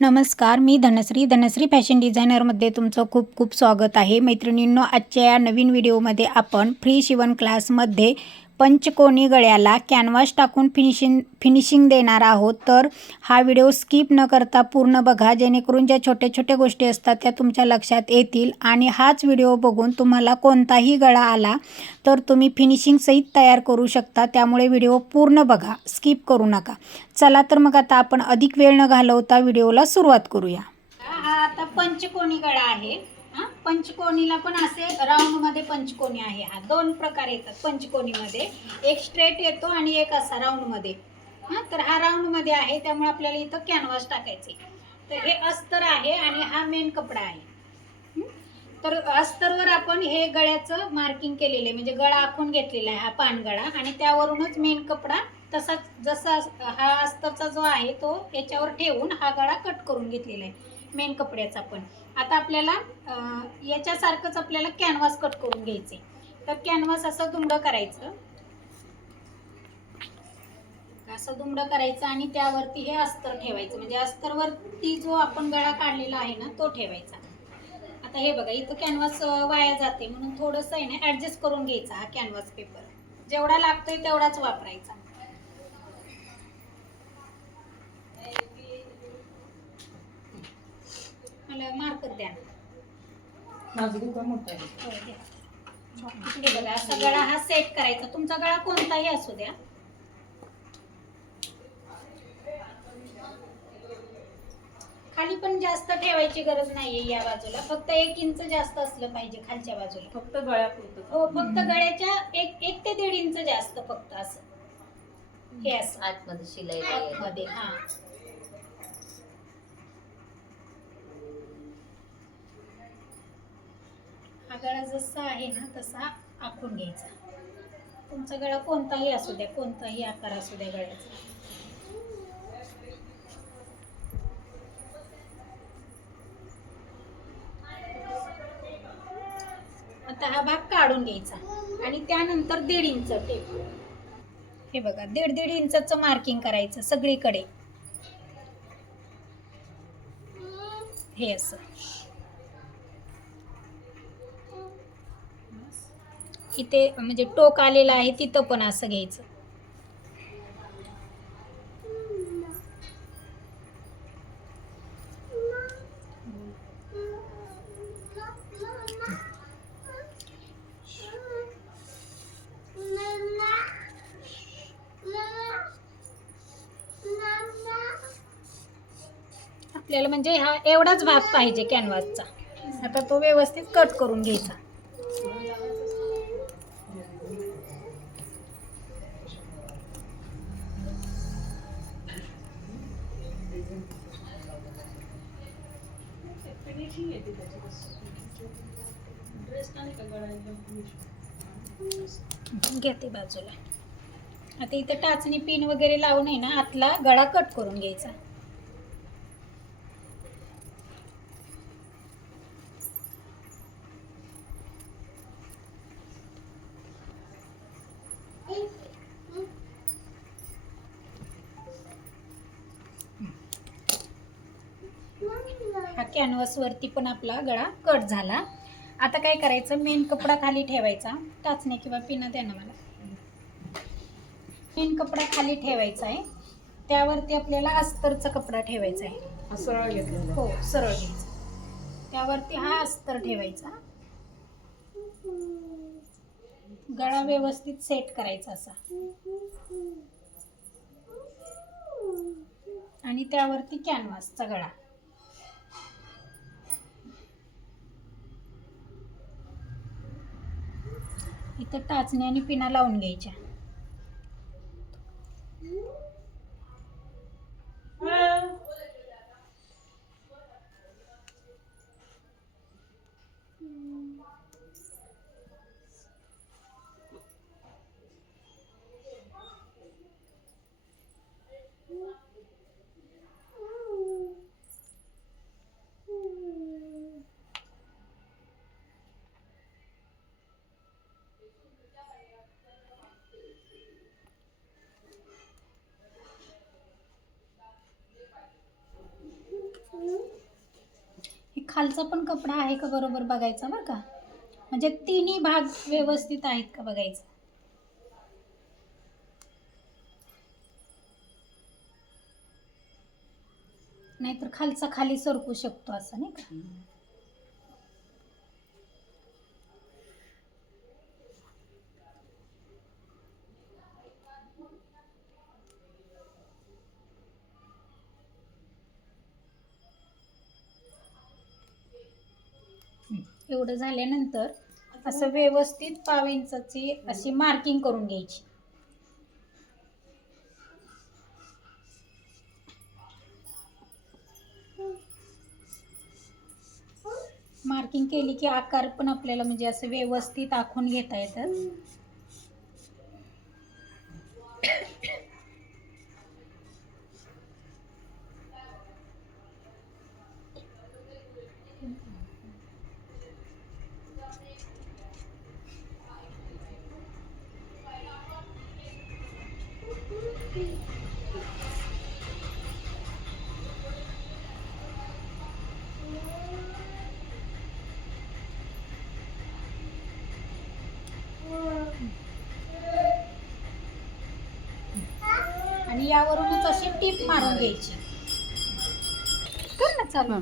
नमस्कार मी धनश्री. धनश्री फॅशन डिझायनरमध्ये तुमचं खूप खूप स्वागत आहे. मैत्रिणींनो आजच्या या नवीन व्हिडिओमध्ये आपण फ्री शिवण क्लासमध्ये पंचकोनी गळ्याला कॅनव्हास टाकून फिनिशिंग फिनिशिंग देणार आहोत. तर हा व्हिडिओ स्किप न करता पूर्ण बघा. जेणेकरून ज्या छोट्या छोट्या गोष्टी असतात त्या तुमच्या लक्षात येतील. आणि हाच व्हिडिओ बघून तुम्हाला कोणताही गळा आला तर तुम्ही फिनिशिंगसहित तयार करू शकता. त्यामुळे व्हिडिओ पूर्ण बघा. स्किप करू नका. चला तर मग आता आपण अधिक वेळ न घालवता व्हिडिओला सुरुवात करूया. हा आता पंचकोनी गळा आहे. हा? पंचकोनीला पण असे राऊंडमध्ये पंचकोनी आहे हा. दोन प्रकार येतात पंचकोनीमध्ये एक स्ट्रेट येतो आणि एक असा राऊंडमध्ये. हा? तर हा राऊंडमध्ये आहे त्यामुळे आपल्याला इथं कॅनव्हास टाकायचे. तर हे अस्तर आहे आणि हा मेन कपडा आहे. तर अस्तरवर आपण हे गळ्याचं मार्किंग केलेलं आहे. म्हणजे गळा आखून घेतलेला आहे हा पानगळा आणि त्यावरूनच मेन कपडा तसाच जसा हा अस्तरचा जो आहे तो याच्यावर ठेवून हा गळा कट करून घेतलेला आहे. मेन कपड्याचा पण. आता आपल्याला याच्यासारखंच आपल्याला कॅनव्हास कट करून घ्यायचे तर कॅनव्हास असं दुमडं करायचं. असं दुमडं करायचं आणि त्यावरती हे अस्तर ठेवायचं. म्हणजे अस्तरवरती जो आपण गळा काढलेला आहे ना तो ठेवायचा. आता हे बघा इथं कॅनव्हास वाया जाते. म्हणून थोडंसं आहे ना ॲडजस्ट करून घ्यायचा हा कॅनव्हास पेपर जेवढा लागतोय तेवढाच वापरायचा. मला मार्कच द्या. ना. माझं दुकान मोठं आहे. हो, द्या. इकडे बघा असा गळा हा सेट करायचा. तुमचा गळा कोणताही असू द्या. खाली पण जास्त ठेवायची गरज नाहीये या बाजूला. फक्त एक इंच जास्त असलं पाहिजे खालच्या बाजूला. फक्त गळ्यापुरतं हो फक्त गळ्याच्या एक एक ते दीड इंच जास्त फक्त असं. हे असं. आतमध्ये शिलाई मध्ये हा. हा गळा जसा आहे ना तसा आखून घ्यायचा. तुमचा गळा कोणताही असू द्या कोणताही आकार असू द्या गळ्याचा. आता हा भाग काढून घ्यायचा आणि त्यानंतर दीड इंच टेप. हे बघा दीड दीड इंचाचं मार्किंग करायचं सगळीकडे. हे असं. इथे म्हणजे टोक आलेलं आहे तिथं पण असं घ्यायचं. आपल्याला म्हणजे हा एवढाच भाग पाहिजे कॅनव्हासचा आता तो व्यवस्थित कट करून घ्यायचा. घेते बाजूला. आता इथं टाचणी पिन वगैरे लावून आहे ना आतला गळा कट करून घ्यायचा हा कॅनव्हासवरती पण आपला गळा कट झाला. आता काय करायचं? मेन कपडा खाली ठेवायचा. टाचण्या किंवा पिना द्या ना मला. मेन कपडा खाली ठेवायचा आहे. त्यावरती आपल्याला अस्तरचा कपडा ठेवायचा आहे. हा सरळ हो सरळ घ्यायचा. त्यावरती हा अस्तर ठेवायचा. गळा व्यवस्थित सेट करायचा असा. आणि त्यावरती कॅनव्हासचा गळा. इथं टाचणी आणि पिना लावून घ्यायच्या. हे खालचा पण कपडा आहे का बरोबर बघायचा बरं का? म्हणजे तिन्ही भाग व्यवस्थित आहेत का बघायचं? नाहीतर खालचा खाली सरकू शकतो असं नाही का? एवढं झाल्यानंतर असं व्यवस्थित पाव इंचाची अशी मार्किंग करून घ्यायची मार्किंग केली की आकार पण आपल्याला म्हणजे असं व्यवस्थित आखून घेता येतात यावरूनच अशी टीप मारून घ्यायची. कर ना चालू.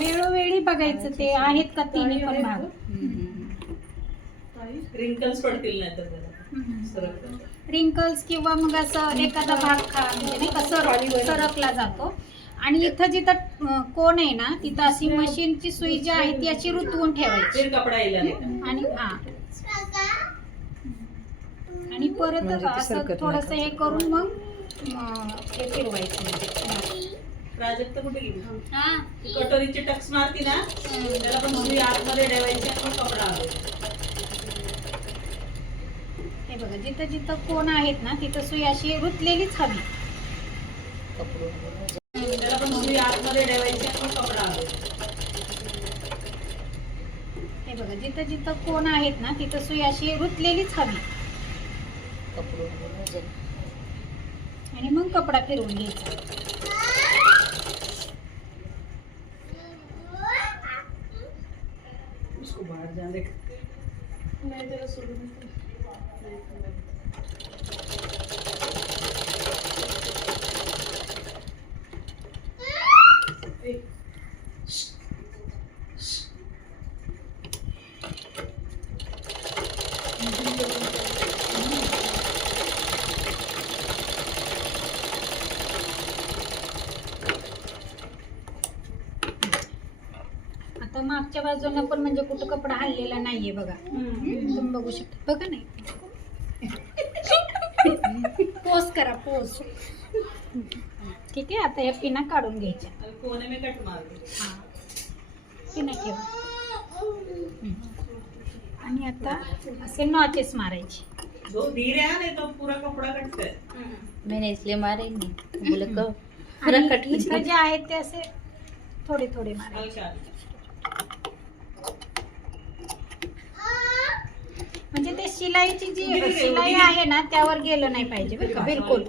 वेळोवेळी बघायचं ते आहेत का तिन्ही पण भाग. रिंकल्स पडतील नाही तर. रिंकल्स किंवा मग असं एखादा भाग खा म्हणजे नाही का सर सरकला जातो. आणि इथं जिथं कोण आहे ना तिथं अशी मशीनची सुई जी आहे ती अशी रुतवून ठेवायची? आणि हा. आणि परत असं थोडस हे करून मग हे फिरवायचं. प्राजक्ता कुठे गेली? हा. ती कटोरीची टक्स मारती ना त्याला पण सुई आतमध्ये ठेवायची आणि मग कपडा हे बघा जिथं जिथं कोण आहेत ना तिथं सुई अशी रुतलेलीच हवी त्याला पण सुई आतमध्ये ठेवायची आणि मग कपडा आला हे बघा जिथं जिथं कोण आहेत ना तिथं सुई अशी रुतलेलीच हवी. आणि मग कपडा फिरवून घ्यायचा. उसको आता मागच्या बाजूला पण म्हणजे कुठं कपडा हल्लेला नाहीये बघा. तुम्ही बघू शकता. बघा नाही पोस करा पोस ठीक आहे आता या पिना काढून घ्यायच्या. आणि कोने में कट मार दे. हा. पिना ठेवा. आणि आता असे नॉचेस मारायचे. मैंने इसलिए मारे ही नहीं बोले कब पूरा आणि कट इथं जे आहेत ते असे थोडे थोडे मारायचे हल्का म्हणजे ते शिलाईची जी शिलाई आहे ना त्यावर गेलं नाही पाहिजे बरं का? बिलकुल.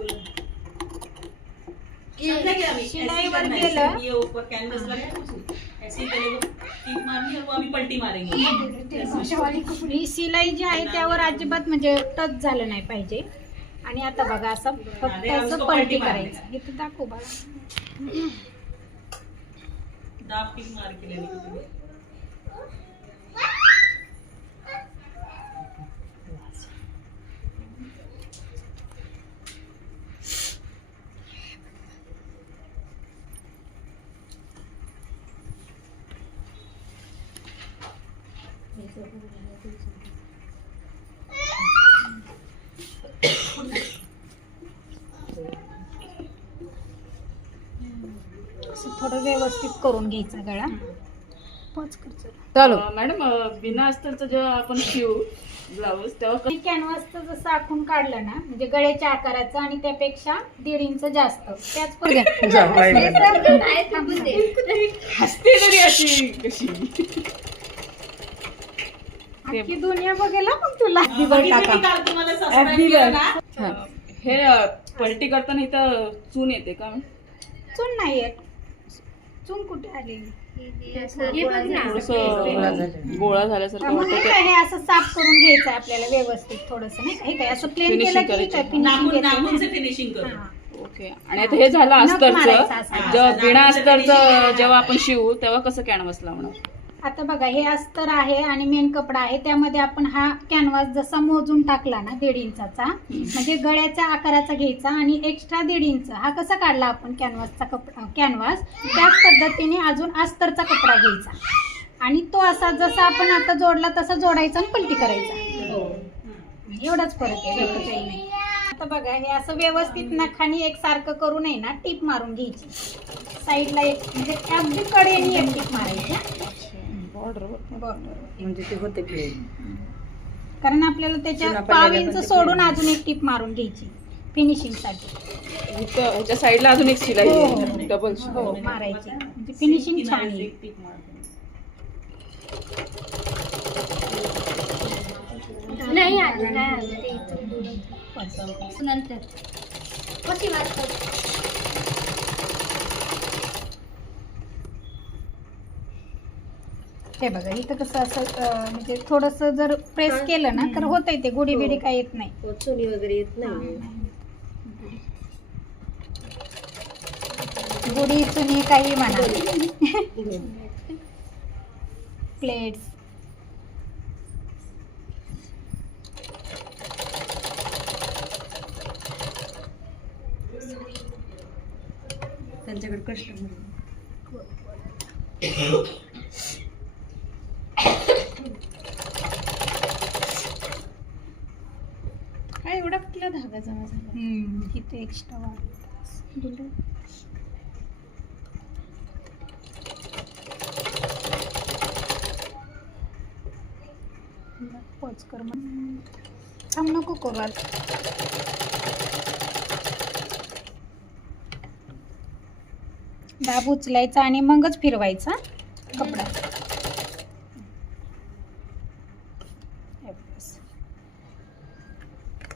ही शिलाईवर है, गेलं. ऐसे ये ऊपर कैनवस लगा है उसमें। ऐसे पहले वो टीप मारनी और वो अभी पलटी मारेंगे. शिलाई जी आहे त्यावर अजिबात म्हणजे टच झालं नाही पाहिजे. आणि आता बघा असं फक्त असं पलटी करायचं इथं दाखव बाळा दाब मार के व्यवस्थित करून घ्यायचा गळा. पोच कर चला. मॅडम बिना अस्तरचं जेव्हा आपण शिवू ब्लाऊज तेव्हा कॅनव्हासचं जसं आखून काढलं ना म्हणजे गळ्याच्या आकाराचं आणि त्यापेक्षा दीड इंच जास्त. त्याच हसते तरी अशी कशी. अख्खी दुनिया बघेल मग तुला? हे. पलटी करताना इथं चून येते का? चून नाही येत चून कुठे आलेली? थोडस गोळा झाल्यासारखं मग हे असं साफ करून घ्यायचं आपल्याला व्यवस्थित थोडस नाही का? हे काय असं प्लेन Finishing केलं की करायचं. काय finishing नाखून येतं ना. नाखूनचे फिनिशिंग करू. हा. ओके आणि आता हे झालं नख मारायचं अस्तरचं असं. जेव्हा बिना अस्तरचं जेव्हा आपण शिवू तेव्हा कसं कॅनव्हास लावणार? आता बघा हे अस्तर आहे आणि मेन कपडा आहे. त्यामध्ये आपण हा कॅनव्हास जसा मोजून टाकला ना दीड इंचाचा म्हणजे गळ्याच्या आकाराचा घ्यायचा आणि एक्स्ट्रा दीड इंच. हा कसा काढला आपण कॅनव्हासचा कपडा कॅनव्हास त्याच पद्धतीने अजून अस्तरचा कपडा घ्यायचा. आणि तो असा जसा आपण आता जोडला तसा जोडायचा आणि पलटी करायचा. एवढाच फरक आहे. काही नाही. आता बघा हे असं व्यवस्थित नखानी एक सारखं आहे ना टीप मारून घ्यायची. साईडला एक म्हणजे अगदी कडेने एक टीप मारायची हा. बरोबर म्हणजे ते होते कारण आपल्याला त्याच्या पाव इंच ते सोडून plain. अजून एक टीप मारून घ्यायची. फिनिशिंगसाठी. इथं ह्याच्या साईडला अजून एक शिलाई हो, आहे. हो. डबल हो मारायची. म्हणजे फिनिशिंग छान येईल नाही आलं नाही आलं. ते इथून दूर नंतर. कशी वाटत हे बघा इथं कसं असं म्हणजे थोडस जर प्रेस केलं ना तर होतंय ते गुडी बिडी काय येत नाही चुनी वगैरे येत नाही गुडी चुनी काही म्हणा प्लेट्स त्यांच्याकडे कस्टमर काय एवढा कुठला धागा जमा झाला एक्स्ट्रा वाढ पोच कर मग थांब नको करू आता. दाब उचलायचा आणि मगच फिरवायचा कपडा हे बस.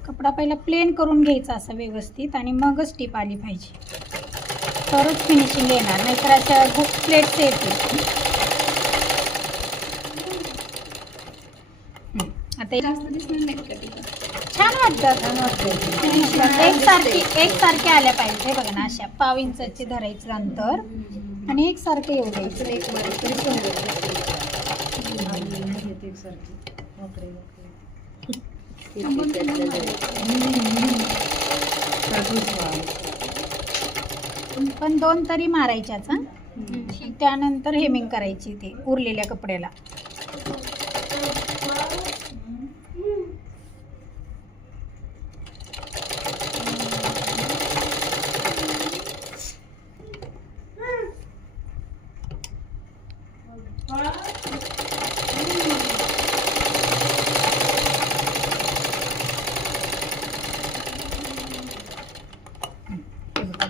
कपडा पहिला प्लेन करून घ्यायचा असा व्यवस्थित आणि मगच टीप आली पाहिजे. तरच फिनिशिंग येणार नाहीतर अशा प्लेट्स येतील. हं. आता एक- छान वाटतं छान वाटतं. एक सारखी एक सारखे आल्या पाहिजे. बघा ना अशा पाव इंचाचे धरायचं अंतर. आणि एक सारखे येऊ द्यायचं. एक पण दोन तरी मारायच्याच हा? त्यानंतर हेमिंग करायची ते उरलेल्या कपड्याला.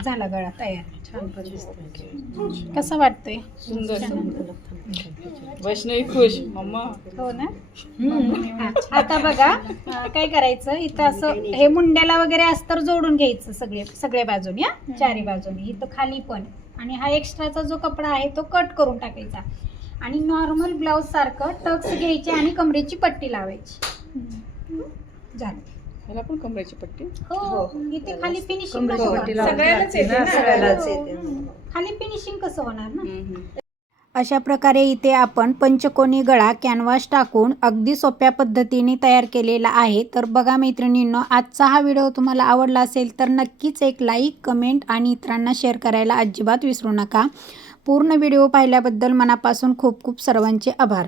झाला गळा तयार. छान पण दिसतंय कसं वाटतंय? सुंदर वैष्णवी खुश. मम्मा. हो ना? आता बघा काय करायचं? इथं असं हे मुंड्याला वगैरे अस्तर जोडून घ्यायचं सगळे सगळ्या बाजूनी हा? चारी बाजूनी. इथं खाली पण. आणि हा एक्स्ट्राचा जो कपडा आहे तो कट करून टाकायचा. आणि नॉर्मल ब्लाऊज सारखं टक्स घ्यायचे आणि कमरेची पट्टी लावायची. झालं. ह्याला पण कमरेची पट्टी हो इथे खाली फिनिशिंग कमरेची कसं पट्टी होणार? सगळ्यालाच येते ना? सगळ्यालाच येते हम्म. खाली फिनिशिंग कसं होणार ना. अशा प्रकारे इथे आपण पंचकोनी गळा कॅनव्हास टाकून अगदी सोप्या पद्धतीने तयार केलेला आहे तर बघा मैत्रिणींनो आजचा हा व्हिडिओ तुम्हाला आवडला असेल तर नक्कीच एक लाईक कमेंट आणि इतरांना शेअर करायला अजिबात विसरू नका पूर्ण व्हिडिओ पाहिल्याबद्दल मनापासून खूप खूप सर्वांचे आभार